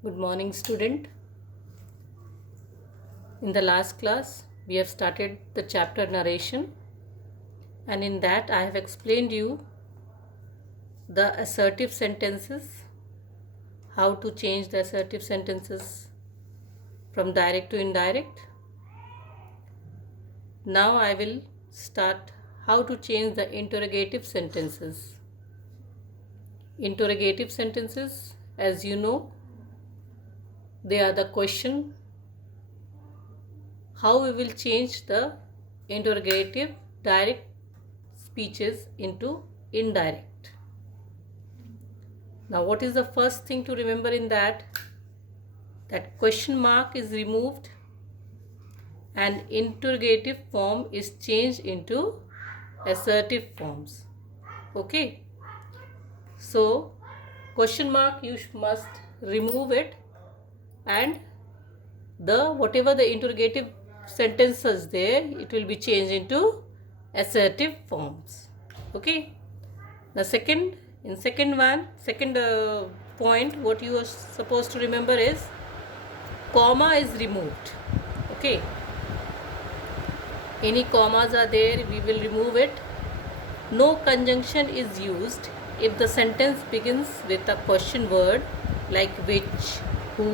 Good morning, student. In the last class, we have started the chapter narration, and in that, I have explained you the assertive sentences, how to change the assertive sentences from direct to indirect. Now, I will start how to change the interrogative sentences. Interrogative sentences, as you know, they are the question. How we will change the interrogative direct speeches into indirect. Now, what is the first thing to remember in that? That question mark is removed and interrogative form is changed into assertive forms. Okay. So, question mark you must remove it, and the whatever the interrogative sentences there, it will be changed into assertive forms. Okay. Now second point, what you are supposed to remember is comma is removed. Okay. Any commas are there, we will remove it. No conjunction is used if the sentence begins with a question word like which, who,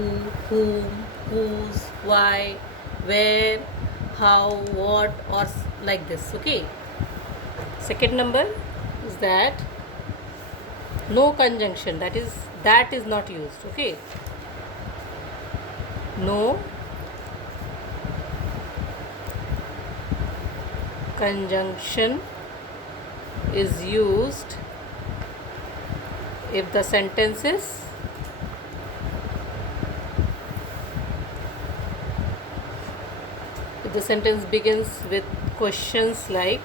whom, whose, why, where, how, what, or like this. Okay. Second number is that no conjunction, that is not used. Okay. No conjunction is used if the sentence begins with questions like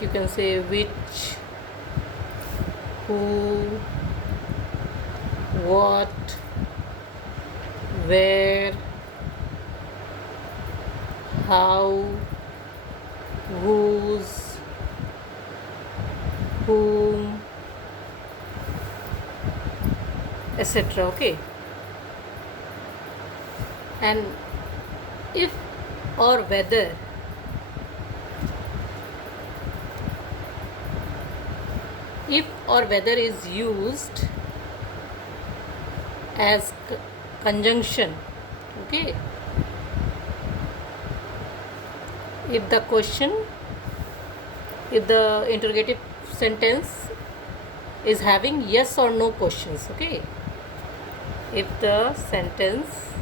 you can say which, who, what, where, how, whose, whom, etc. Okay. And if or whether is used as conjunction. Okay. If the interrogative sentence is having yes or no questions. Okay. If the sentence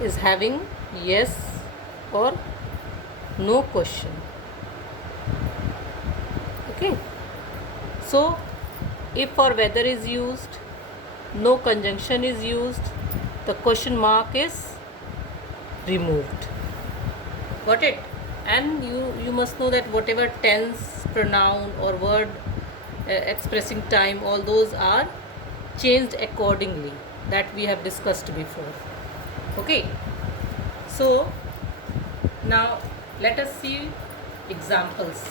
is having yes or no question. Okay. So, if or whether is used, no conjunction is used, the question mark is removed. Got it? And you must know that whatever tense, pronoun or word expressing time, all those are changed accordingly, that we have discussed before. Okay. So now let us see examples.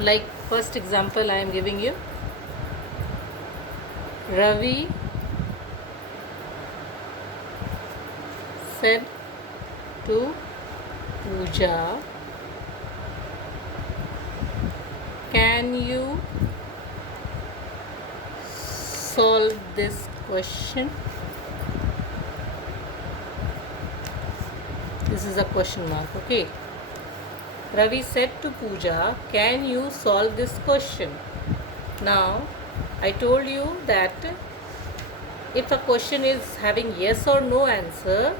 Like first example I am giving you. Ravi said to Pooja, can you solve this question? This is a question mark. Okay. Ravi said to Pooja, can you solve this question? Now, I told you that if a question is having yes or no answer,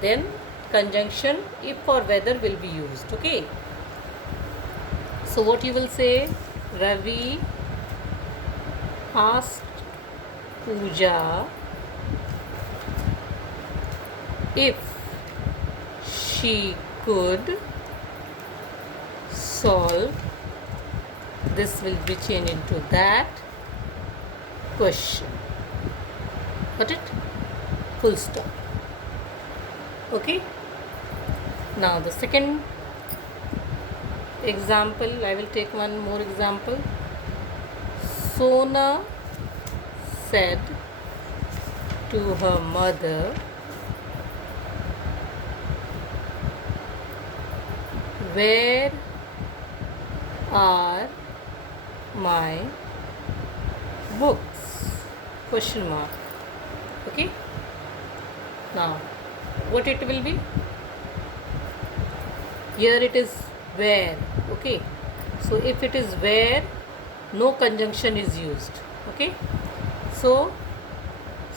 then conjunction if or whether will be used. Okay. So what you will say? Ravi asked Pooja if she could solve, this will be changed into that question. Got it? Full stop. Okay. Now the second example, I will take one more example. Sona said to her mother, "Where are my books?" Question mark. Okay. Now, what it will be? Here it is where. Okay. So if it is where, no conjunction is used. Okay. So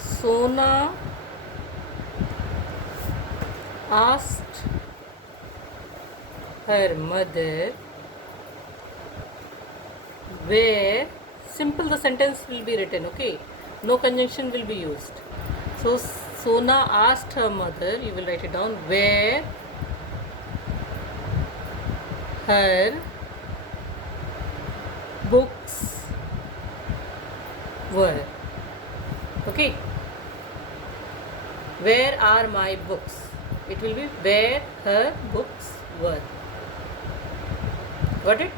Sona asked her mother where. Simple the sentence will be written. Okay. No conjunction will be used. So Sona asked her mother, you will write it down, where her books were. Okay. Where are my books? It will be where her books were. Got it?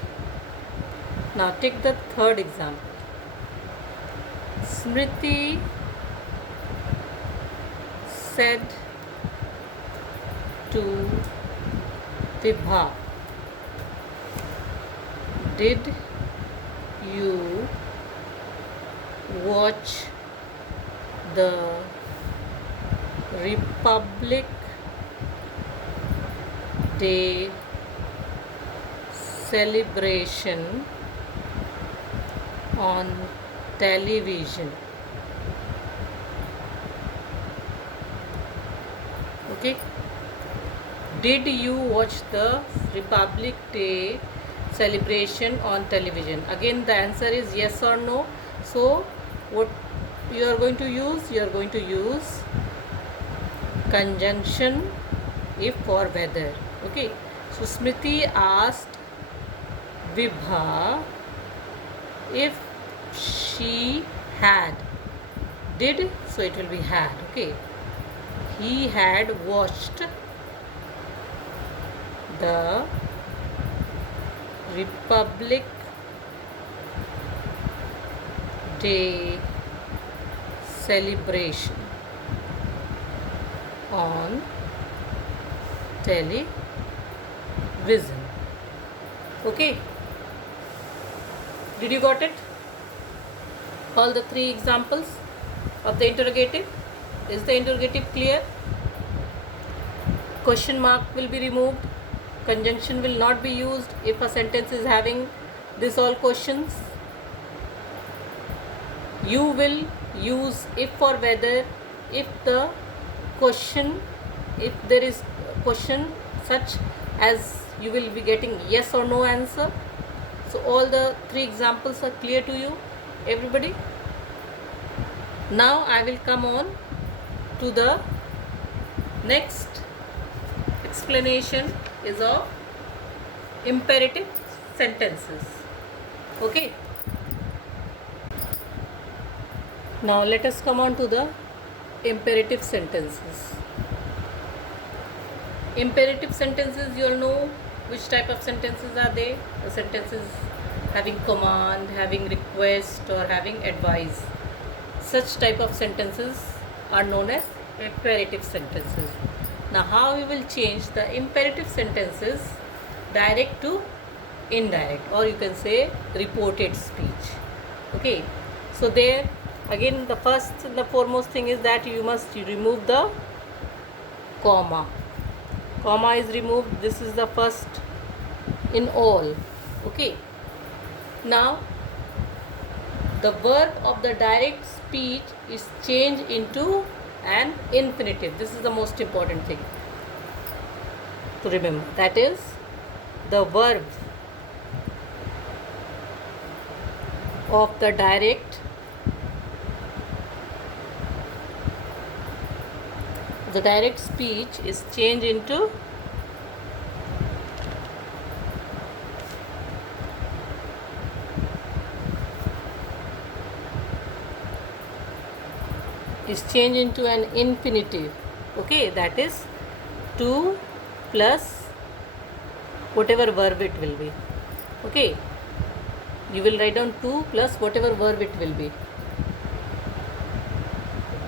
Now take the third example. Smriti said to Vibha, "Did you watch the Republic Day celebration on television?" Okay. Did you watch the Republic Day celebration on television? Again, the answer is yes or no. So, what you are going to use? You are going to use conjunction if for whether. Okay. So, Smriti asked Vibha if she had. Did, so it will be had. Okay. He had watched the Republic Day celebration on television. Okay. Did you got it? All the three examples of the interrogative. Is the interrogative clear? Question mark will be removed. Conjunction will not be used if a sentence is having this all questions. You will use if for whether if the question, if there is a question such as you will be getting yes or no answer. So all the three examples are clear to you, everybody? Now I will come on to the next explanation is of imperative sentences. Okay. Now let us come on to the imperative sentences. Imperative sentences, you all know which type of sentences are they? The sentences having command, having request, or having advice. Such type of sentences are known as imperative sentences. Now how we will change the imperative sentences direct to indirect, or you can say reported speech. Okay. So there again the first and the foremost thing is that you must remove the comma. Comma is removed. This is the first in all. Okay. Now the verb of the direct speech is changed into an infinitive. This is the most important thing to remember. That is, the verb of the direct speech is changed into an infinitive. Okay, that is to plus whatever verb it will be. Okay, you will write down 2 plus whatever verb it will be.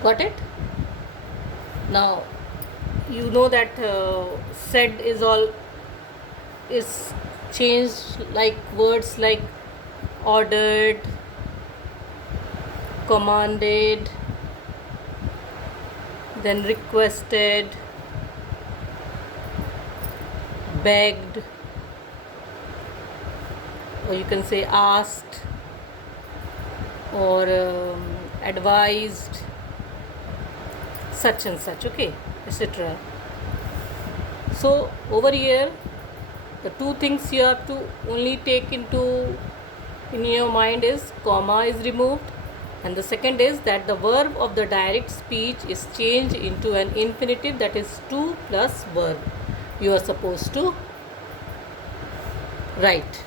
Got it? Now you know that said is changed, like words like ordered, commanded, then requested, begged, or you can say asked, or advised, such and such, okay, etc. So over here, the two things you have to only take into in your mind is comma is removed, and the second is that the verb of the direct speech is changed into an infinitive, that is to plus verb you are supposed to write.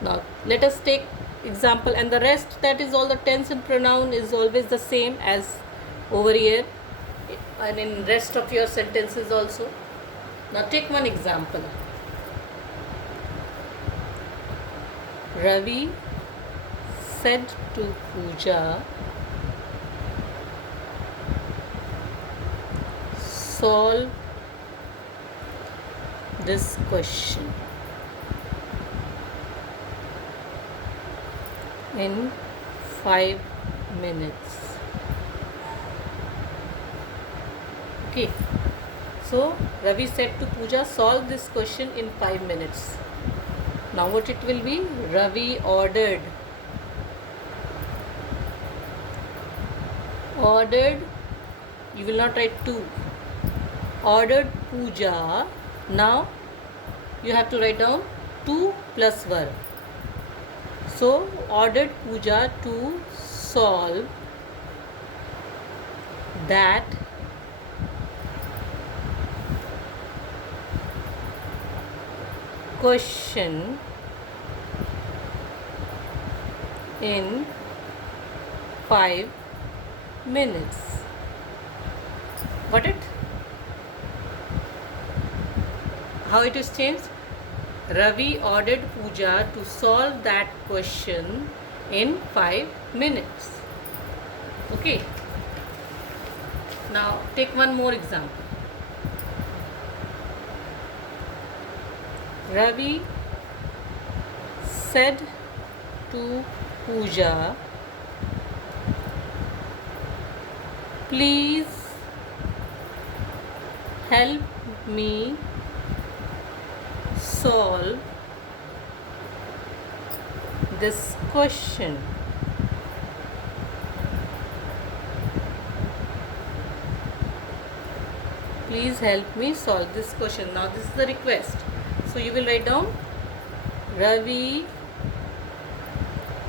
Now let us take example, and the rest, that is all the tense and pronoun is always the same as over here and in rest of your sentences also. Now take one example. Ravi said to Pooja, solve this question in 5 minutes. Okay, so Ravi said to Pooja, solve this question in 5 minutes. Now what it will be? Ravi ordered. Ordered, you will not write to. Ordered Pooja. Now you have to write down to plus verb. So ordered Pooja to solve that question in 5 minutes. Got it? How it is changed? Ravi ordered Pooja to solve that question in 5 minutes. Okay. Now take one more example. Ravi said to Pooja, please help me solve this question. Please help me solve this question. Now this is the request. So you will write down Ravi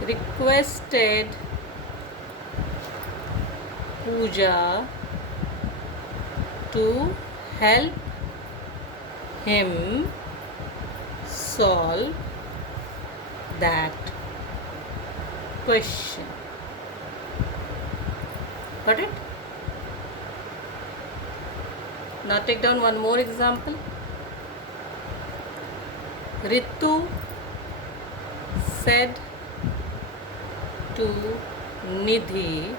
requested Pooja to help him solve that question. Got it? Now take down one more example. Ritu said to Nidhi,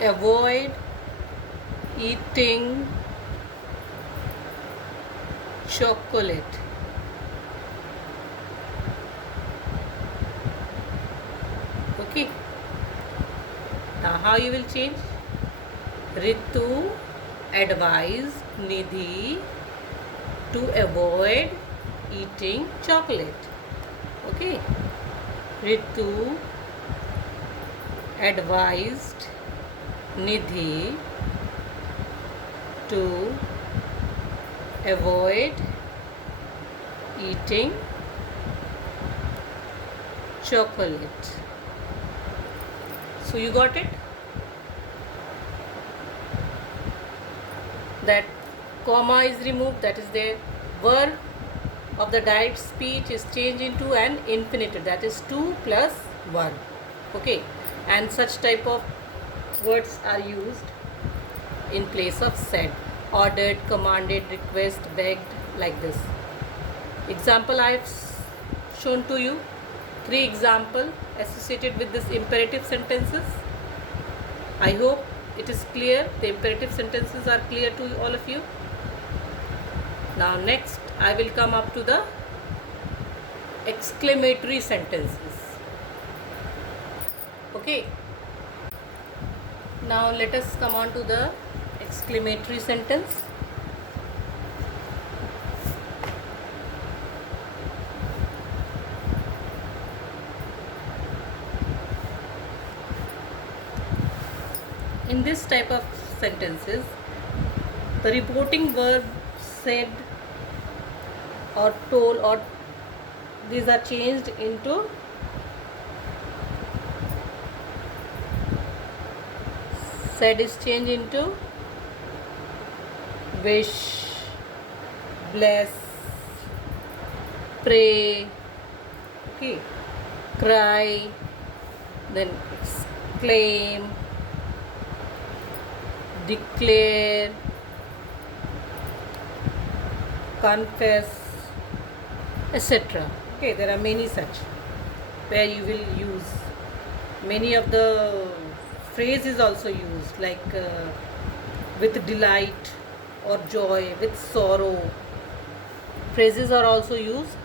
avoid eating chocolate. Okay. Now how you will change? Ritu advised Nidhi to avoid eating chocolate. Okay. Ritu advised Nidhi to avoid eating chocolate. So you got it? That comma is removed, that is the verb of the direct speech is changed into an infinitive, that is to plus verb. Okay, and such type of words are used in place of said. Ordered, commanded, request, begged, like this. Example I have shown to you. 3 example associated with this imperative sentences. I hope it is clear. The imperative sentences are clear to all of you. Now next I will come up to the exclamatory sentences. Okay. Now let us come on to the exclamatory sentence. In this type of sentences, the reporting verb said or told, or these are changed into said is changed into wish, bless, pray, okay, cry, then exclaim, declare, confess, etc. Okay, there are many such where you will use. Many of the phrases also used, like with delight or joy, with sorrow. Phrases are also used,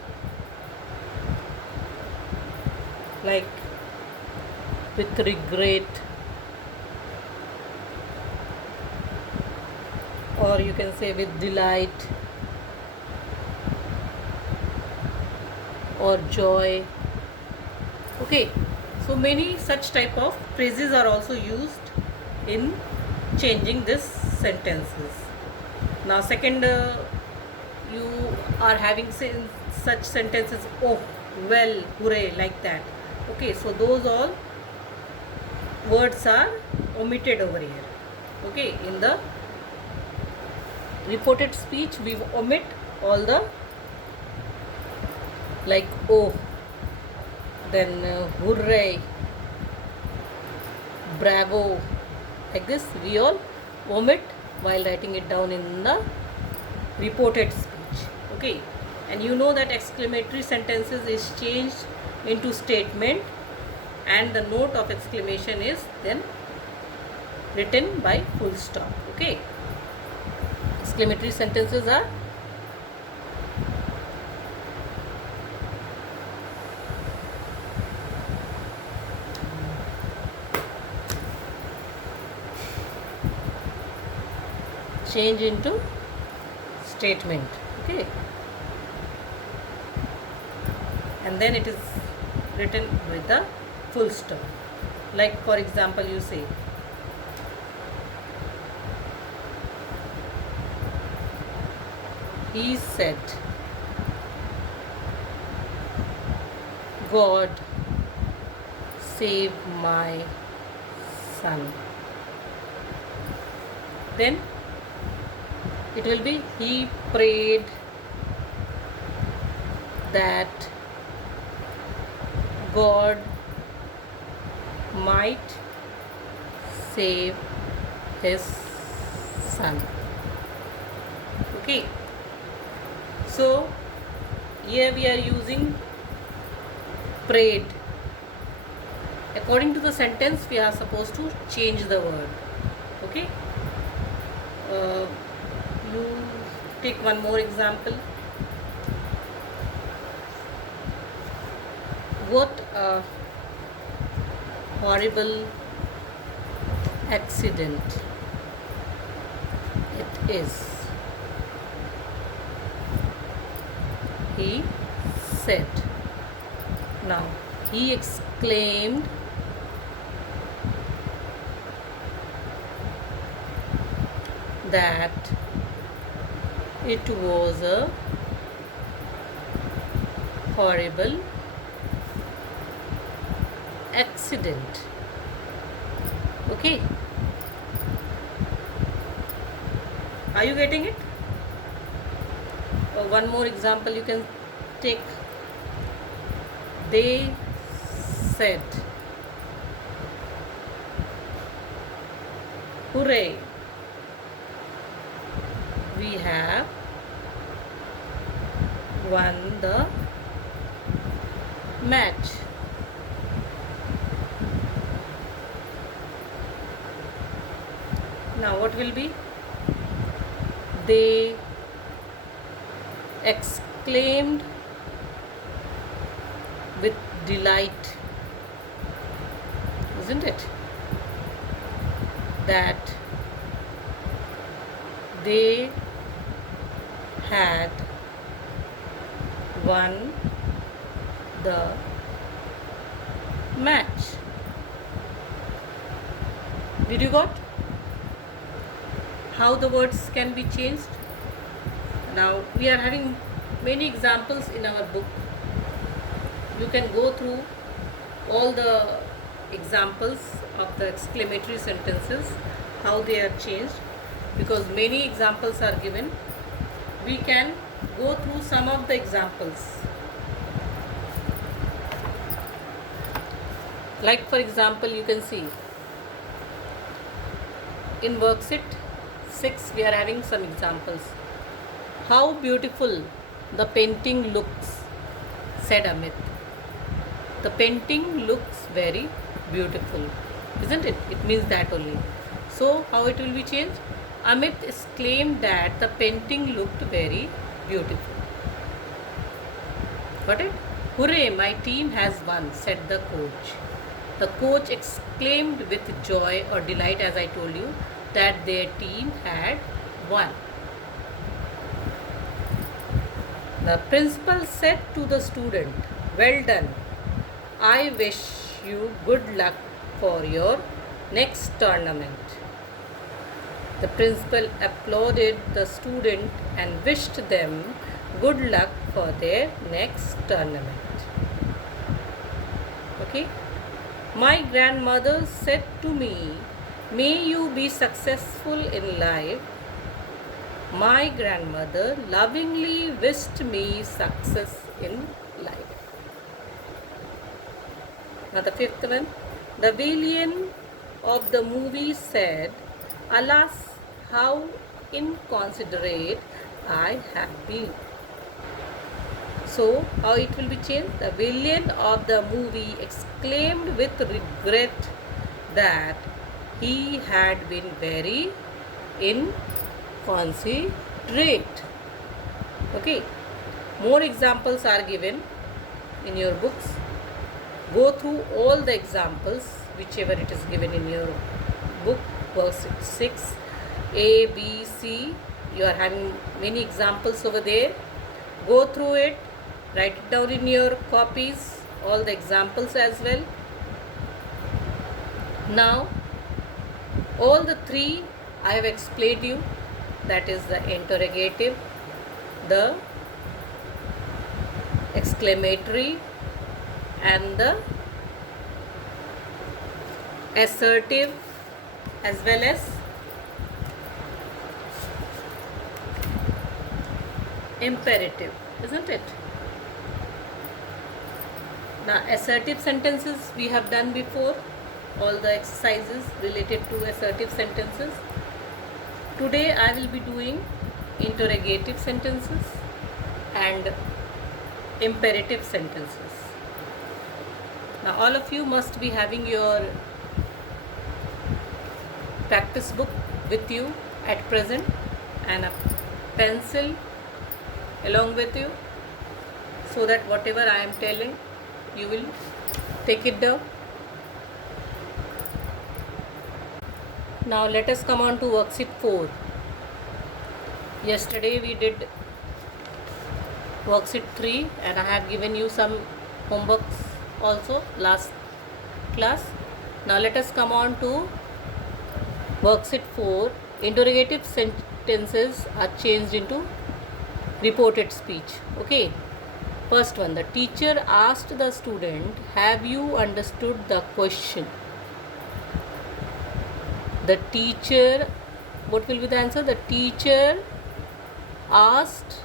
like with regret, or you can say with delight or joy. Okay, so many such type of phrases are also used in changing this sentences. Now second, you are having such sentences, oh, well, hooray, like that. Okay, so those all words are omitted over here. Okay, in the reported speech we omit all the, like oh, then hooray, bravo, like this we all omit while writing it down in the reported speech. Okay, and you know that exclamatory sentences is changed into statement, and the note of exclamation is then written by full stop. Okay, exclamatory sentences are change into statement. Okay, and then it is written with a full stop. Like for example, you say, he said, God save my son. Then it will be, he prayed that God might save his son. Okay, so here we are using prayed. According to the sentence we are supposed to change the word. Okay, you take one more example. What a horrible accident it is, he said. Now he exclaimed that it was a horrible accident. Okay, are you getting it? One more example you can take. They said Hooray! We have won the match. Now what will be? They exclaimed with delight, isn't it? That they had won the match. Did you got how the words can be changed? Now we are having many examples in our book. You can go through all the examples of the exclamatory sentences, how they are changed, because many examples are given. We can go through some of the examples. Like for example, you can see in worksheet 6 we are having some examples. How beautiful the painting looks, said Amit. The painting looks very beautiful, isn't it? It means that only. So how it will be changed? Amit exclaimed that the painting looked very beautiful. Got it? Hooray, my team has won, said the coach. The coach exclaimed with joy or delight, as I told you, that their team had won. The principal said to the student, well done. I wish you good luck for your next tournament. The principal applauded the student and wished them good luck for their next tournament. Okay? My grandmother said to me, may you be successful in life. My grandmother lovingly wished me success in life. Now the fifth one. The villain of the movie said, alas, how inconsiderate I have been. So, how it will be changed? The villain of the movie exclaimed with regret that he had been very inconsiderate. Okay. More examples are given in your books. Go through all the examples, whichever it is given in your book, verse 6, A, B, C. You are having many examples over there. Go through it. Write it down in your copies, all the examples as well. Now, all the three I have explained you, that is the interrogative, the exclamatory and the assertive, as well as imperative, isn't it? Now, assertive sentences we have done before, all the exercises related to assertive sentences. Today I will be doing interrogative sentences and imperative sentences. Now, all of you must be having your practice book with you at present and a pencil along with you, so that whatever I am telling, you will take it down. Now let us come on to worksheet 4. Yesterday we did worksheet 3 and I have given you some homeworks also last class. Now let us come on to worksheet 4. Interrogative sentences are changed into reported speech. Okay. First one, the teacher asked the student, have you understood the question? The teacher, what will be the answer? The teacher asked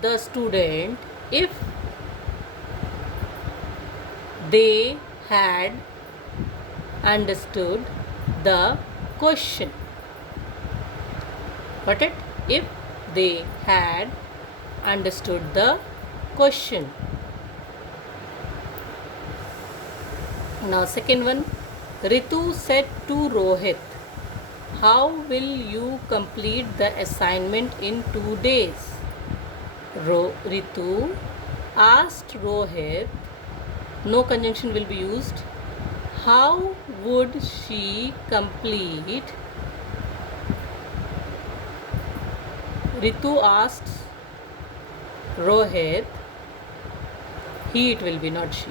the student if they had understood the question. Got it? If they had understood the question. Now second one, Ritu said to Rohit, how will you complete the assignment in 2 days? Ritu asked Rohit, no conjunction will be used. How would she complete? Ritu asked Rohit, he it will be, not she.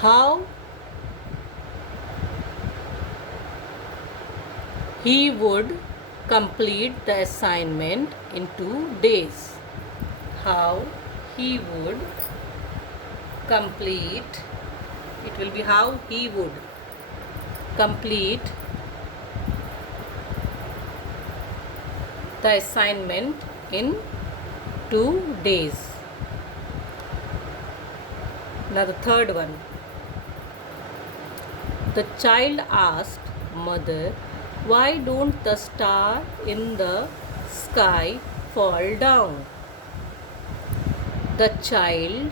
How he would complete the assignment in 2 days. How he would complete, it will be how he would complete the assignment in 2 days. Now the third one. The child asked mother, why don't the star in the sky fall down? The child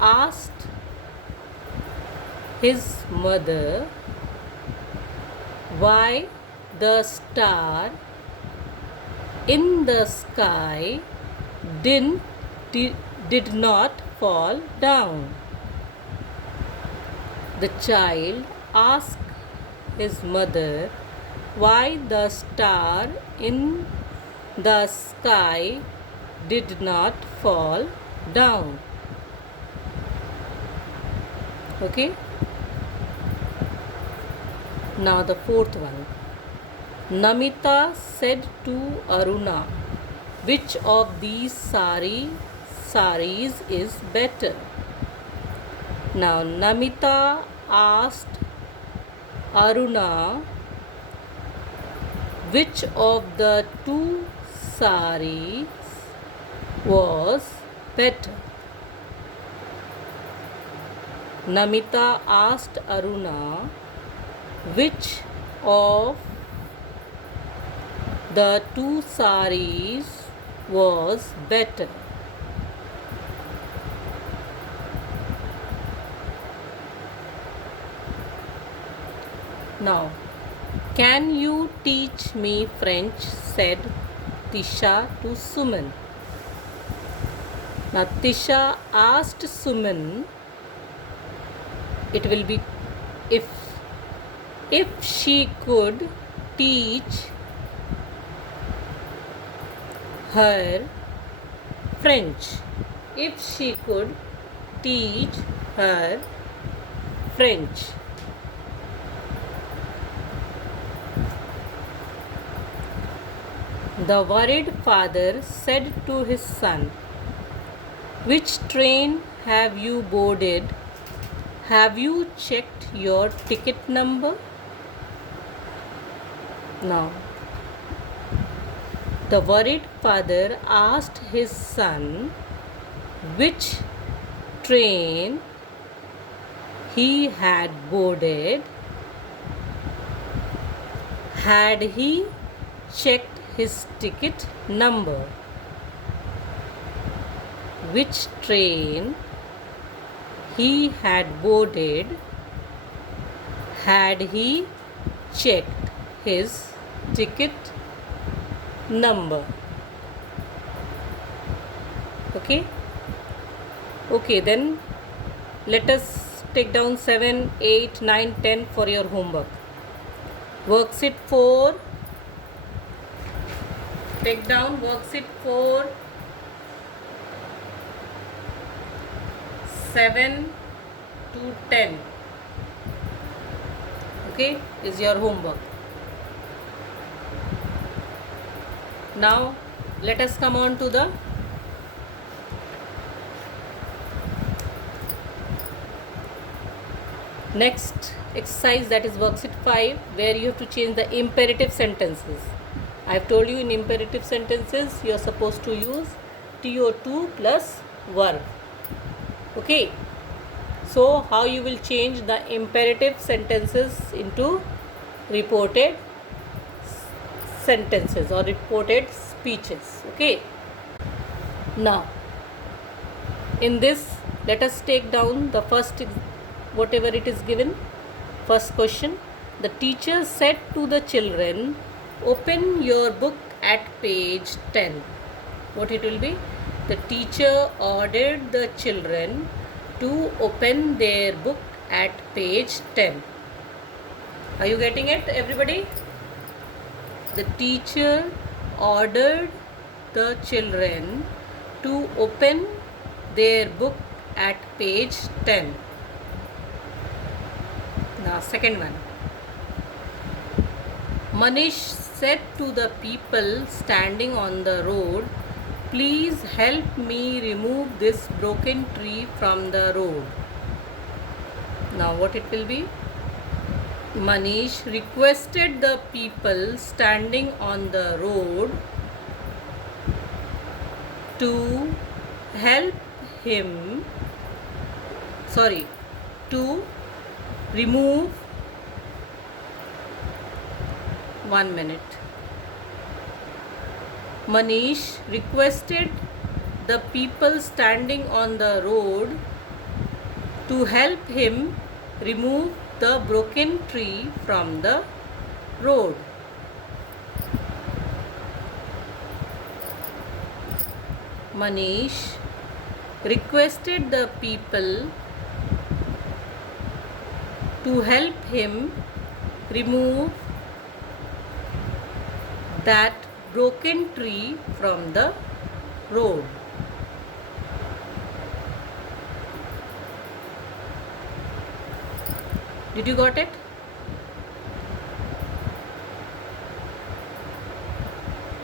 asked his mother why the star in the sky did not fall down. The child asked his mother why the star in the sky did not fall down. Okay? Now the fourth one. Namita said to Aruna, which of these saris is better? Now Namita asked Aruna, which of the 2 saris was better? Namita asked Aruna, which of the 2 saris was better? Now, can you teach me French? Said Tisha to Suman. Now, Tisha asked Suman, it will be if she could teach her French. If she could teach her French. The worried father said to his son, which train have you boarded? Have you checked your ticket number? Now, the worried father asked his son which train he had boarded. Had he checked his ticket number? Which train he had boarded? Had he checked his ticket number? Okay, then let us take down 7, 8, 9, 10 for your homework. Worksheet 4. Take down worksheet 4, 7 to 10. Okay, is your homework. Now let us come on to the next exercise, that is worksheet 5, where you have to change the imperative sentences. I have told you in imperative sentences you are supposed to use TO2 plus verb. Okay, so how you will change the imperative sentences into reported sentences or reported speeches. Okay, now in this, let us take down the first, whatever it is given. First question: the teacher said to the children, open your book at page 10. What it will be? The teacher ordered the children to open their book at page 10. Are you getting it, everybody? The teacher ordered the children to open their book at page 10. Now, second one. Manish said to the people standing on the road, please help me remove this broken tree from the road. Now, what it will be? Manish requested the people standing on the road to help him, to remove, 1 minute. Manish requested the people standing on the road to help him remove the broken tree from the road. Manish requested the people to help him remove that broken tree from the road. Did you got it?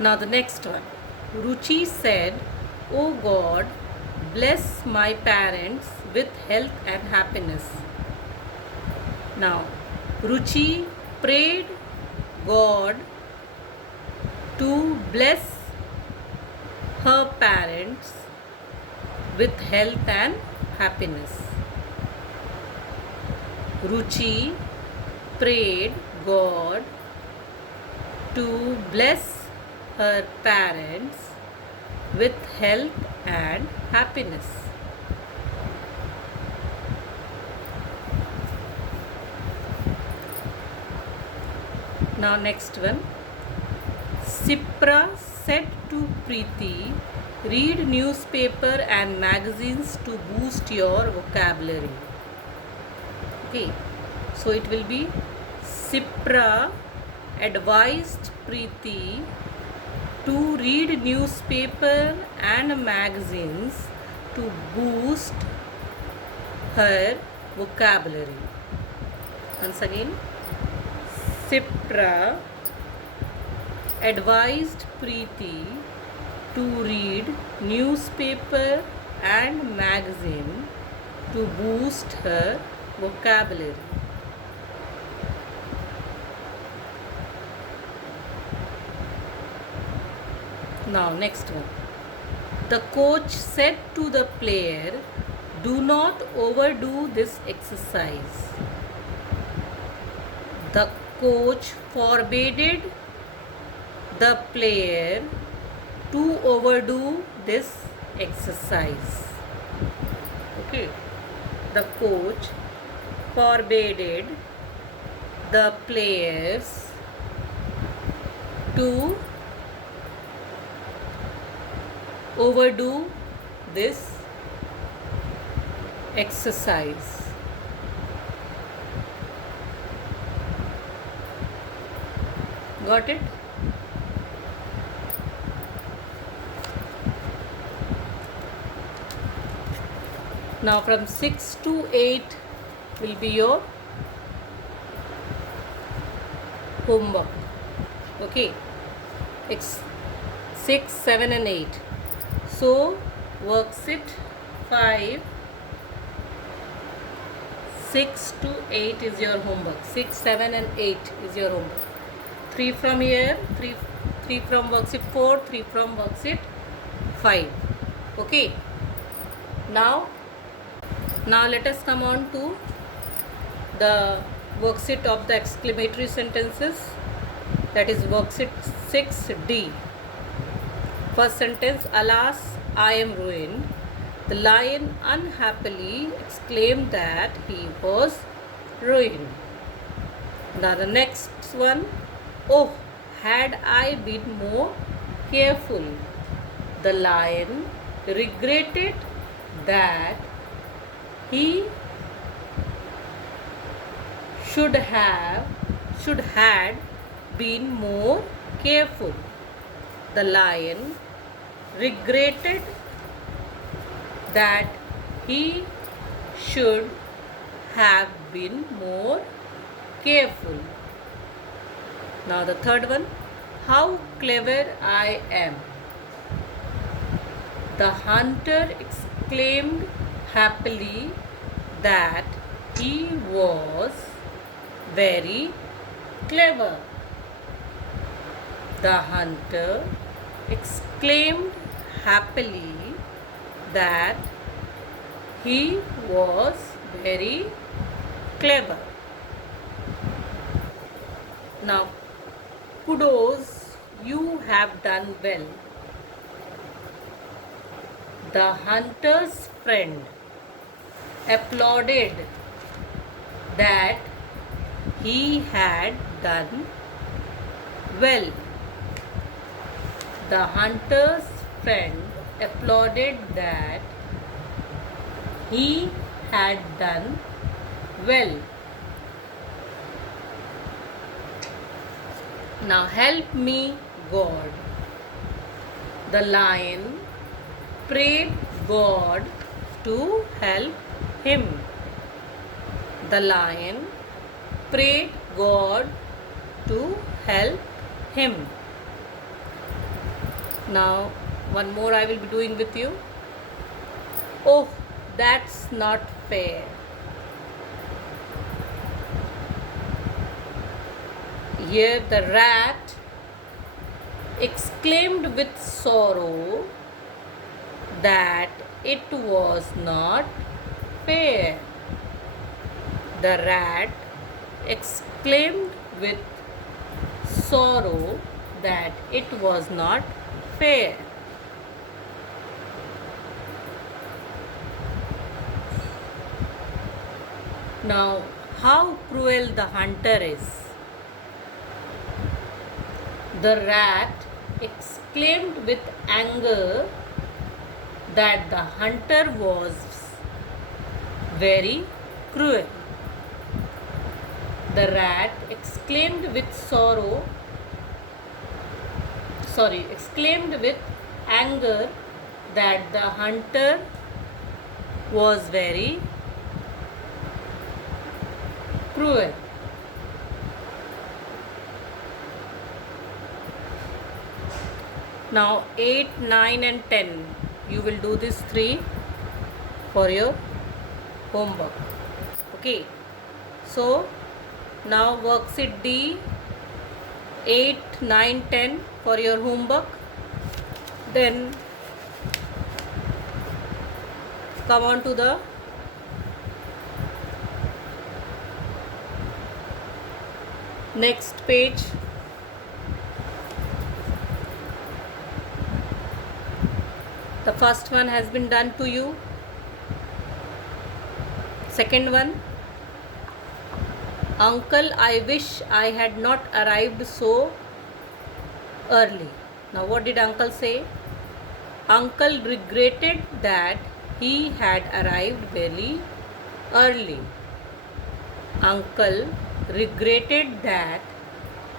Now the next one. Ruchi said, "Oh God, bless my parents with health and happiness." Now, Ruchi prayed God to bless her parents with health and happiness. Ruchi prayed God to bless her parents with health and happiness. Now next one. Sipra said to Preeti, read newspaper and magazines to boost your vocabulary. Okay, so it will be Sipra advised Preeti to read newspaper and magazines to boost her vocabulary. Once again, Sipra advised Preeti to read newspaper and magazine to boost her vocabulary. Now next one. The coach said to the player, do not overdo this exercise. The coach forbade the player to overdo this exercise. Okay. The coach forbade the players to overdo this exercise. Got it? Now from 6 to 8 will be your homework. Okay, it's 6, 7 and 8. So worksheet 5, 6 to 8 is your homework. 6, 7 and 8 is your homework. 3 from here, 3 from worksheet 4, 3 from worksheet 5. Okay. Now let us come on to the worksheet of the exclamatory sentences. That is worksheet 6D. First sentence, alas, I am ruined. The lion unhappily exclaimed that he was ruined. Now the next one, oh, had I been more careful. The lion regretted that he should had been more careful. The lion regretted that he should have been more careful. Now the third one, how clever I am. The hunter exclaimed happily that he was very clever. The hunter exclaimed happily that he was very clever. Now, kudos, you have done well. The hunter's friend applauded that he had done well. The hunter's friend applauded that he had done well. Now help me, God. The lion prayed God to help him. The lion prayed God to help him. Now one more I will be doing with you. Oh, that's not fair. Here the rat exclaimed with sorrow that it was not fair. The rat exclaimed with sorrow that it was not fair. Now, how cruel the hunter is. The rat exclaimed with anger that the hunter was very cruel. The rat exclaimed with anger that the hunter was very cruel. Now 8, 9 and 10. You will do this 3 for your homework. Okay. So now worksheet D 8, 9, 10 for your homework. Then come on to the next page. The first one has been done to you. Second one, uncle, I wish I had not arrived so early. Now what did uncle say? Uncle regretted that he had arrived very early. Uncle regretted that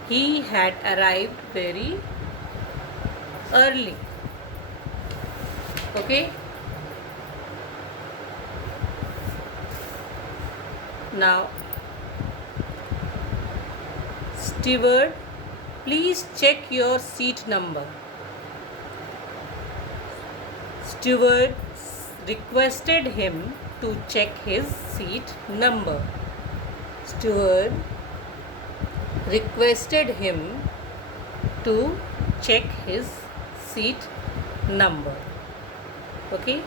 he had arrived very early. Okay. Now, steward, please check your seat number. Steward requested him to check his seat number. Steward requested him to check his seat number. Okay.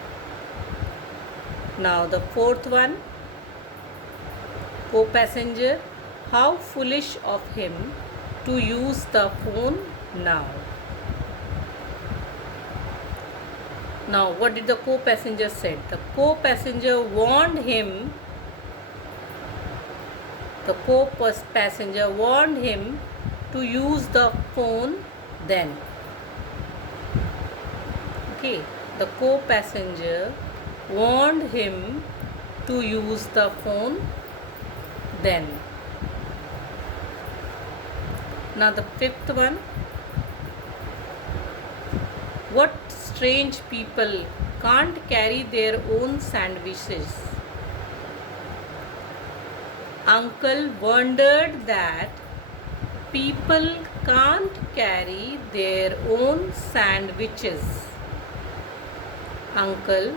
Now the fourth one, co-passenger, how foolish of him to use the phone now. Now, what did the co-passenger said? The co-passenger warned him. The co-passenger warned him to use the phone then. Okay, the co-passenger warned him to use the phone then. Now the fifth one. What strange people can't carry their own sandwiches? Uncle wondered that people can't carry their own sandwiches. Uncle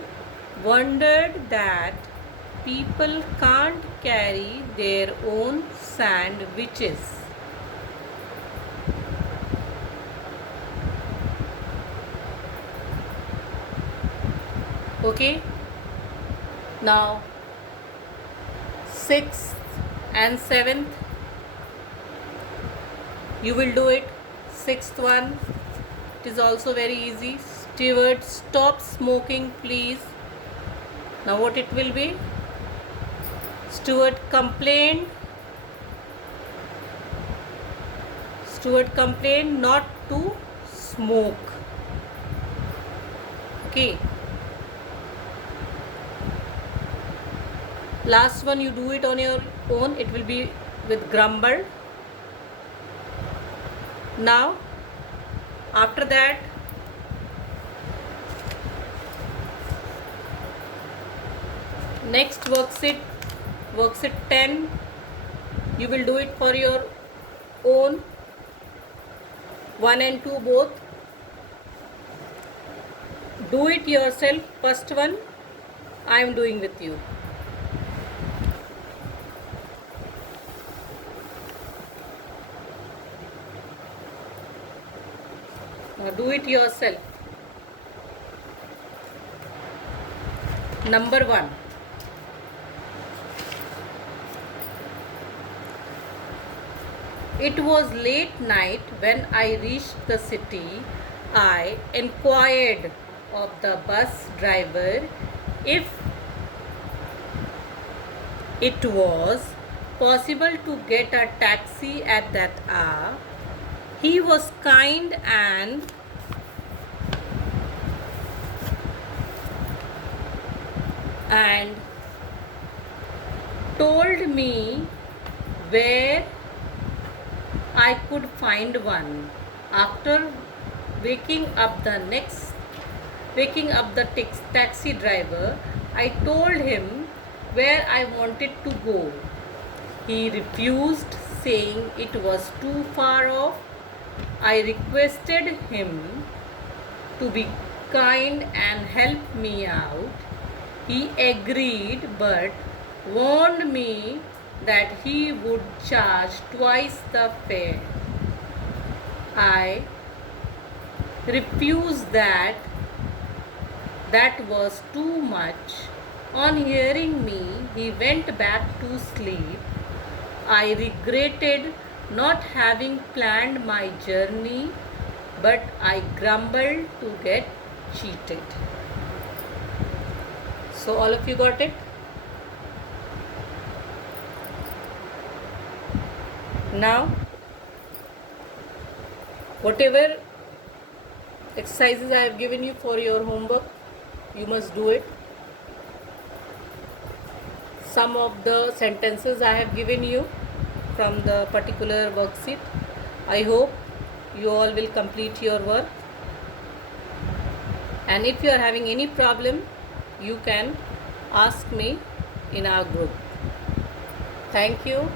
wondered that people can't carry their own sandwiches. Okay, now 6th and 7th, you will do it. 6th one, it is also very easy. Steward, stop smoking please. Now what it will be? Steward complained not to smoke. Okay, last one you do it on your own. It will be with grumbled. Now after that, next worksheet 10, you will do it for your own, 1 and 2 both. Do it yourself. First one I am doing with you. Now do it yourself. Number 1. It was late night when I reached the city. I inquired of the bus driver if it was possible to get a taxi at that hour. He was kind and told me where I could find one. After waking up the taxi driver, I told him where I wanted to go. He refused, saying it was too far off. I requested him to be kind and help me out. He agreed but warned me that he would charge twice the fare. I refused that was too much. On hearing me, he went back to sleep. I regretted not having planned my journey, but I grumbled to get cheated. So all of you got it? Now, whatever exercises I have given you for your homework, you must do it. Some of the sentences I have given you from the particular worksheet. I hope you all will complete your work. And if you are having any problem, you can ask me in our group. Thank you.